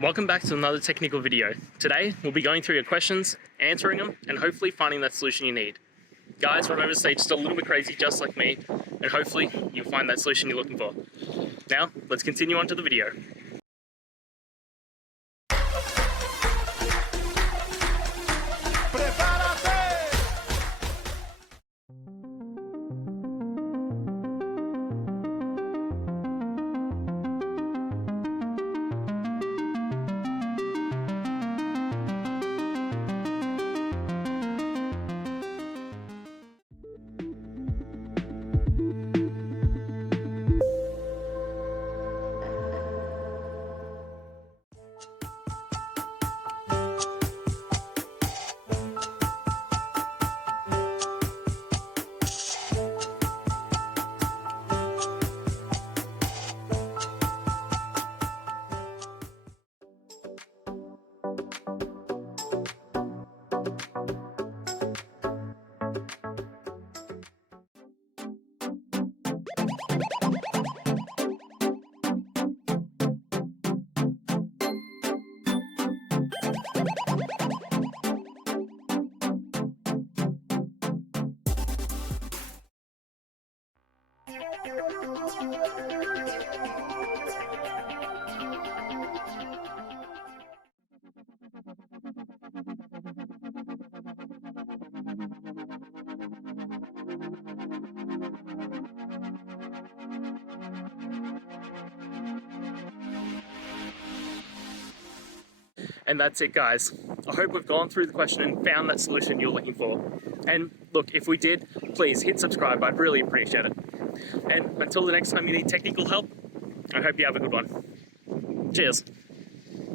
Welcome back to another technical video. Today, we'll be going through your questions, answering them, and hopefully finding that solution you need. Guys, remember to stay just a little bit crazy, just like me, and hopefully you'll find that solution you're looking for. Now, let's continue on to the video. And that's it, guys. I hope we've gone through the question and found that solution you're looking for. And look, if we did, please hit subscribe. I'd really appreciate it. And until the next time you need technical help, I hope you have a good one. Cheers.